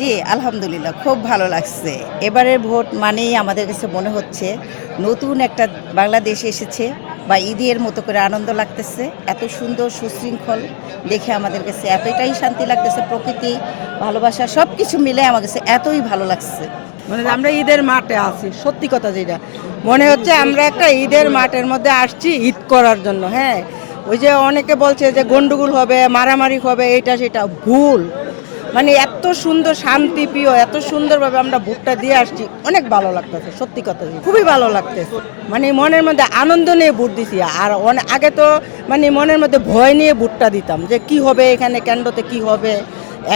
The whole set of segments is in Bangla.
জি, আলহামদুলিল্লাহ, খুব ভালো লাগছে। এবারের ভোট মানেই আমাদের কাছে মনে হচ্ছে নতুন একটা বাংলাদেশ এসেছে বা ঈদের মতো করে আনন্দ লাগতেছে, এত সুন্দর সুশৃঙ্খল দেখে আমাদের কাছে এতটাই শান্তি লাগতেছে, প্রকৃতি, ভালোবাসা সব কিছু মিলে আমার কাছে এতই ভালো লাগছে। মানে আমরা ঈদের মাঠে আছি, সত্যি কথা যেটা। মনে হচ্ছে আমরা একটা ঈদের মাঠের মধ্যে আসছি ঈদ করার জন্য হ্যাঁ? ওই যে অনেকে বলছে যে গন্ডগোল হবে, মারামারি হবে, এটা সেটা ভুল। মানে এত সুন্দর শান্তি প্রিয়, এত সুন্দরভাবে আমরা ভোটটা দিয়ে আসছি, অনেক ভালো লাগতেছে, সত্যি কথা। খুবই ভালো লাগতেছে মানে মনের মধ্যে আনন্দ নিয়ে ভোট দিছি, আর আগে তো মানে মনের মধ্যে ভয় নিয়ে ভোটটা দিতাম যে কি হবে এখানে, কেন্দ্রতে কি হবে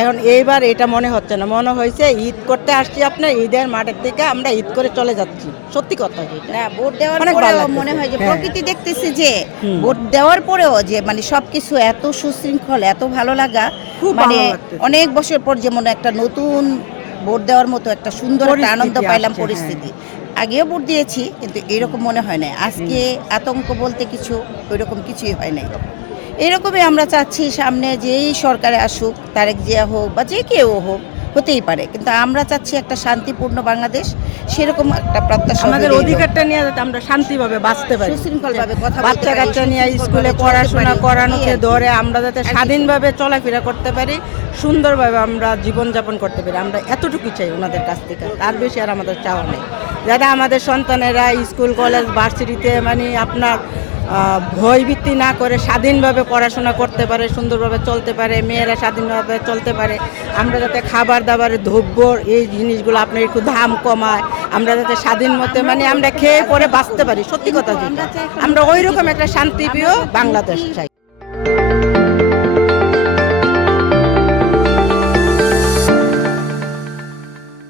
এখন এইবার এটা মনে হচ্ছে না। মনে হয়েছে ঈদ করতে আসছি আপনার ঈদের মাঠের থেকে আমরা ঈদ করে চলে যাচ্ছি। সত্যি কথা ভোট দেওয়ার পরেও মনে হয় যে হ্যাঁ। প্রকৃতি দেখতেছি যে ভোট দেওয়ার পরেও যে মানে সবকিছু এত সুশৃঙ্খল এত ভালো লাগা মানে অনেক বছর পর যেমন একটা নতুন ভোট দেওয়ার মতো একটা সুন্দর একটা আনন্দ পাইলাম পরিস্থিতি। আগেও ভোট দিয়েছি কিন্তু এরকম মনে হয় না আজকে আতঙ্ক বলতে কিছু ওইরকম কিছুই হয় নাই। এরকমই আমরা চাচ্ছি সামনে যেই সরকারে আসুক তারেক জিয়া হোক বা যে কেউ হোক হতেই পারে। কিন্তু আমরা চাচ্ছি একটা শান্তিপূর্ণ বাংলাদেশ সেরকম একটা প্রত্যাশা আমাদের অধিকারটা নিয়ে যাতে আমরা শান্তিভাবে বাঁচতে পারি। সুশৃঙ্খলভাবে কথা বাচ্চা কাচ্চা নিয়ে স্কুলে পড়াশোনা করানোকে ধরে আমরা যাতে স্বাধীনভাবে চলাফেরা করতে পারি সুন্দরভাবে আমরা জীবনযাপন করতে পারি। আমরা এতটুকু চাই ওনাদের কাছ থেকে তার বেশি আর আমাদের চাওয়া নেই। যাতে আমাদের সন্তানেরা স্কুল কলেজ ভার্সিটিতে মানে আপনার ভয়ভীতি না করে স্বাধীনভাবে পড়াশোনা করতে পারে, সুন্দরভাবে চলতে পারে, মেয়েরা স্বাধীনভাবে চলতে পারে, আমরা যাতে খাবার দাবারের দ্রব্য, এই জিনিসগুলো আপনার একটু দাম কমায়, আমরা যাতে স্বাধীন মতে মানে আমরা খেয়ে পরে বাঁচতে পারি, সত্যি কথা আমরা ওই রকম একটা শান্তিপ্রিয় বাংলাদেশ চাই।